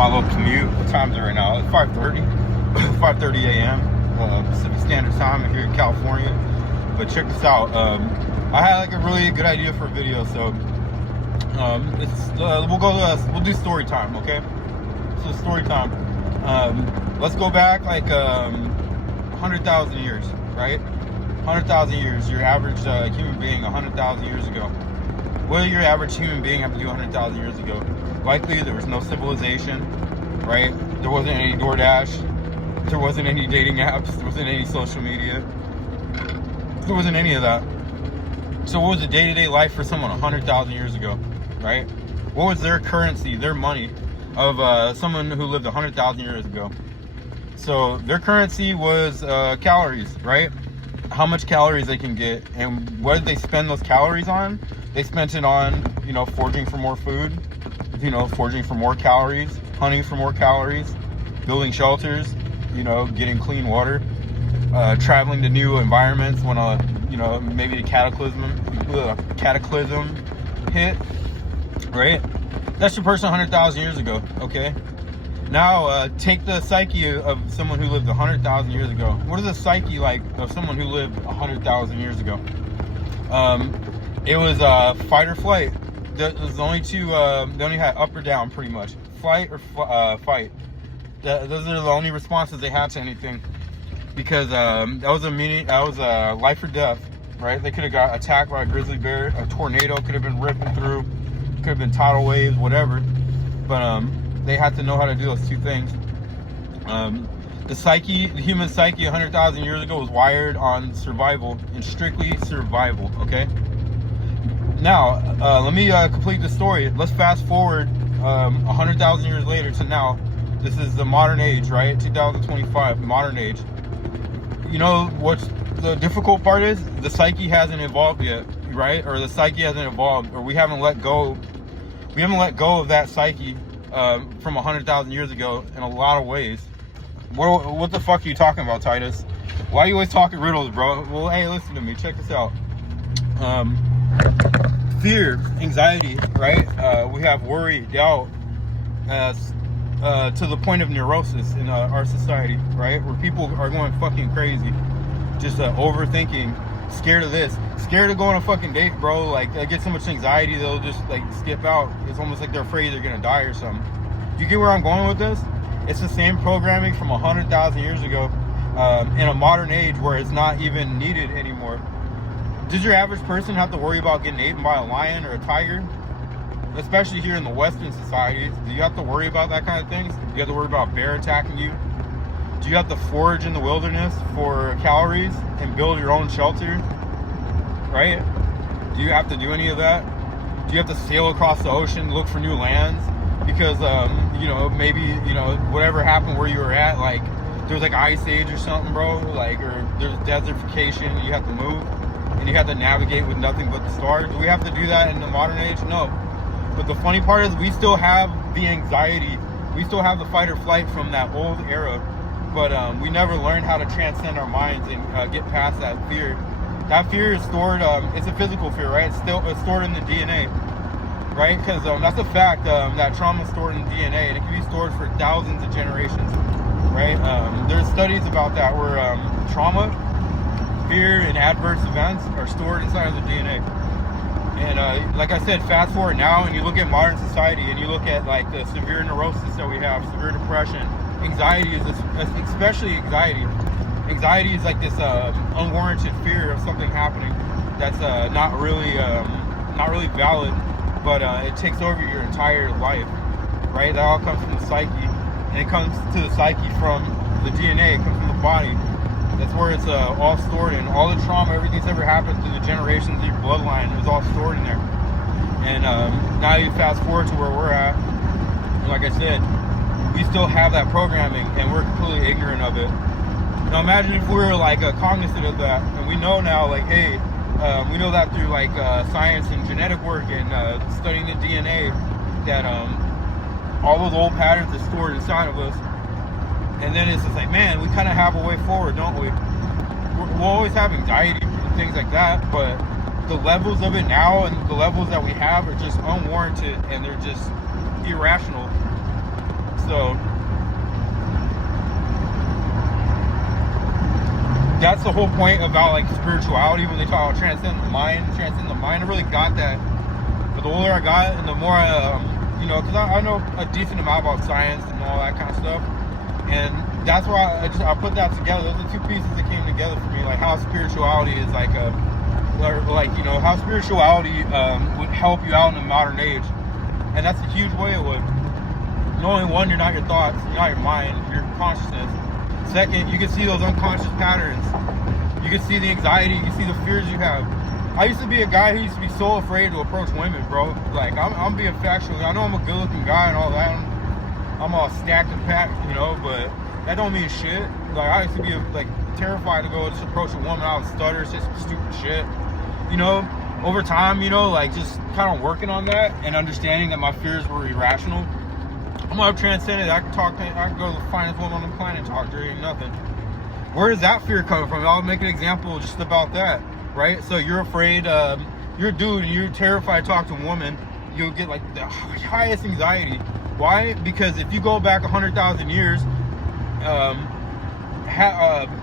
my little commute. What time is it right now? It's 5:30, 5:30 a.m. Pacific Standard Time here in California. But check this out. I had like a really good idea for a video, so we'll do story time, okay? So story time. Let's go back like 100,000 years, right? 100,000 years. Your average human being 100,000 years ago. What did your average human being have to do 100,000 years ago? Likely there was no civilization, right? There wasn't any DoorDash. There wasn't any dating apps. There wasn't any social media. There wasn't any of that. So what was the day-to-day life for someone 100,000 years ago, right? What was their currency, their money of someone who lived 100,000 years ago? So their currency was calories, right? How much calories they can get, and what did they spend those calories on? They spent it on, foraging for more food, foraging for more calories, hunting for more calories, building shelters, getting clean water, traveling to new environments when maybe a cataclysm hit, right? That's your person 100,000 years ago, okay? Now, take the psyche of someone who lived 100,000 years ago. What is the psyche like of someone who lived 100,000 years ago? It was fight or flight. There's only two. They only had up or down, pretty much. Flight or fight. Those are the only responses they had to anything, because that was life or death, right? They could have got attacked by a grizzly bear, a tornado could have been ripping through, could have been tidal waves, whatever. But they had to know how to do those two things. The human psyche 100,000 years ago was wired on survival, and strictly survival, okay? Now, let me complete the story. Let's fast forward 100,000 years later to now. This is the modern age, right? 2025, modern age. You know what's the difficult part is? The psyche hasn't evolved yet, right? Or the psyche hasn't evolved, or we haven't let go. We haven't let go of that psyche from 100,000 years ago in a lot of ways. What the fuck are you talking about, Titus? Why are you always talking riddles, bro? Well, hey, listen to me. Check this out. Fear, anxiety, right? We have worry, doubt, to the point of neurosis in our society, right? Where people are going fucking crazy, just overthinking, scared of this, scared to go on a fucking date, bro. Like, they get so much anxiety they'll just like skip out. It's almost like they're afraid they're gonna die or something. You get where I'm going with this? It's the same programming from 100,000 years ago in a modern age where it's not even needed anymore. Does your average person have to worry about getting eaten by a lion or a tiger? Especially here in the Western societies, do you have to worry about that kind of things? Do you have to worry about a bear attacking you? Do you have to forage in the wilderness for calories and build your own shelter? Right? Do you have to do any of that? Do you have to sail across the ocean, look for new lands? Because, maybe, whatever happened where you were at, like, there's like ice age or something, bro, like, or there's desertification, you have to move, and you have to navigate with nothing but the stars. Do we have to do that in the modern age? No. But the funny part is we still have the anxiety. We still have the fight or flight from that old era. But we never learned how to transcend our minds and get past that fear. That fear is stored, it's a physical fear, right? It's stored in the DNA, right? Because that's a fact, that trauma is stored in the DNA, and it can be stored for thousands of generations, right? There's studies about that where trauma, fear, and adverse events are stored inside of the DNA. And like I said, fast forward now, and you look at modern society, and you look at like the severe neurosis that we have, severe depression, anxiety is especially anxiety. Anxiety is like this unwarranted fear of something happening that's not really valid, but it takes over your entire life, right? That all comes from the psyche, and it comes to the psyche from the DNA. It comes from the body. That's where it's all stored in. All the trauma, everything that's ever happened through the generations of your bloodline is all stored in there. And now you fast forward to where we're at. Like I said, we still have that programming, and we're completely ignorant of it. Now imagine if we were like cognizant of that, and we know now, like, hey, we know that through like science and genetic work and studying the DNA, that all those old patterns are stored inside of us. And then it's just like, man, we kind of have a way forward, don't we? We'll always have anxiety and things like that, but the levels of it now and the levels that we have are just unwarranted, and they're just irrational. So that's the whole point about like spirituality when they talk about transcend the mind. I really got that. But the older I got and the more you know, because I know a decent amount about science and all that kind of stuff, and that's why I put that together. Those are two pieces that came together for me, like how spirituality is like like, you know, how spirituality would help you out in the modern age, and that's a huge way it would. Knowing, one, you're not your thoughts, you're not your mind, your consciousness. Second, you can see those unconscious patterns. You can see the anxiety, you can see the fears you have. I used to be a guy who used to be so afraid to approach women, bro. Like, I'm being factual. I know I'm a good-looking guy and all that. I'm all stacked and packed, you know, but that don't mean shit. Like, I used to be like terrified to go just approach a woman. I would stutter, say some stupid shit. You know, over time, you know, like just kind of working on that and understanding that my fears were irrational. I'm gonna transcend it. I can go to the finest woman on the planet and talk to her, ain't nothing. Where does that fear come from? I'll make an example just about that, right? So you're afraid, you're a dude and you're terrified to talk to a woman, you'll get like the highest anxiety. Why? Because if you go back 100,000 years,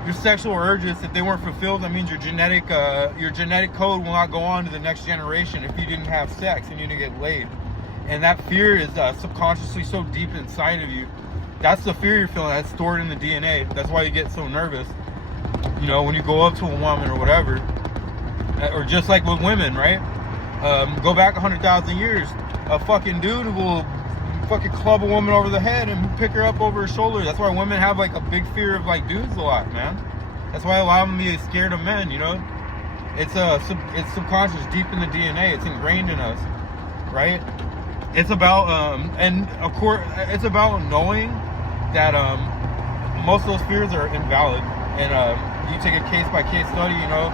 your sexual urges, if they weren't fulfilled, that means your genetic code will not go on to the next generation if you didn't have sex and you didn't get laid. And that fear is subconsciously so deep inside of you. That's the fear you're feeling. That's stored in the DNA. That's why you get so nervous, you know, when you go up to a woman or whatever. Or just like with women, right? Go back 100,000 years. A fucking dude will fucking club a woman over the head and pick her up over her shoulder. That's why women have like a big fear of like dudes a lot, man. That's why a lot of them be scared of men, you know? It's subconscious, deep in the DNA. It's ingrained in us, right? It's about, and of course, it's about knowing that most of those fears are invalid. And you take a case-by-case study, you know,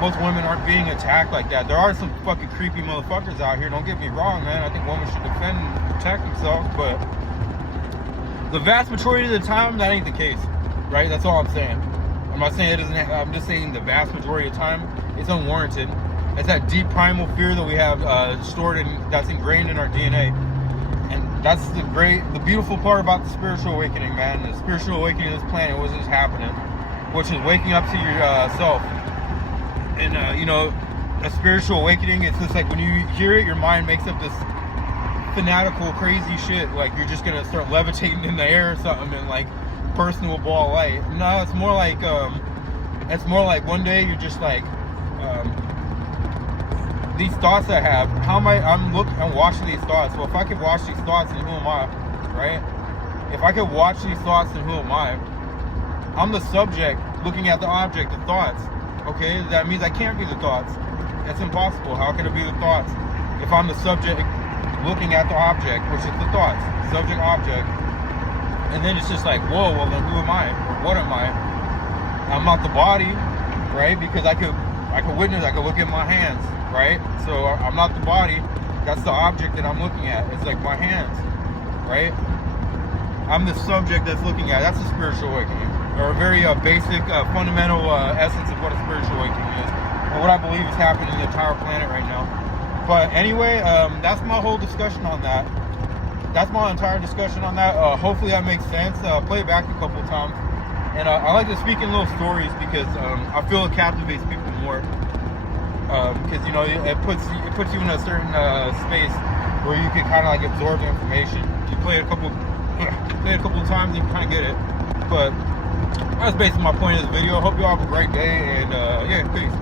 most women aren't being attacked like that. There are some fucking creepy motherfuckers out here, don't get me wrong, man. I think women should defend and protect themselves, but the vast majority of the time, that ain't the case, right? That's all I'm saying. I'm not saying it isn't, I'm just saying the vast majority of the time, it's unwarranted. It's that deep primal fear that we have stored in, that's ingrained in our DNA. And that's the beautiful part about the spiritual awakening, man. The spiritual awakening of this planet was just happening, which is waking up to yourself. And, you know, a spiritual awakening, it's just like when you hear it, your mind makes up this fanatical, crazy shit. Like you're just going to start levitating in the air or something and like bursting into a ball of light. No, it's more like one day you're just like, these thoughts I have, I'm watching these thoughts. Well, if I could watch these thoughts, then who am I, right? If I could watch these thoughts, then who am I? I'm the subject looking at the object, the thoughts. Okay, that means I can't be the thoughts. That's impossible. How can it be the thoughts if I'm the subject looking at the object, which is the thoughts, subject, object? And then it's just like, whoa, well then who am I? Or what am I? I'm not the body, right? Because I could witness, I could look at my hands, right? So I'm not the body. That's the object that I'm looking at. It's like my hands, right? I'm the subject that's looking at. That's a spiritual awakening, or a very basic, fundamental essence of what a spiritual awakening is, or what I believe is happening in the entire planet right now. But anyway, that's my whole discussion on that. That's my entire discussion on that. Hopefully that makes sense. Play it back a couple of times. And I like to speak in little stories because I feel it captivates people more. Because you know it puts you in a certain space where you can kind of like absorb the information. You play it a couple of times, and you kind of get it. But that's basically my point of this video. I hope you all have a great day, and yeah, peace.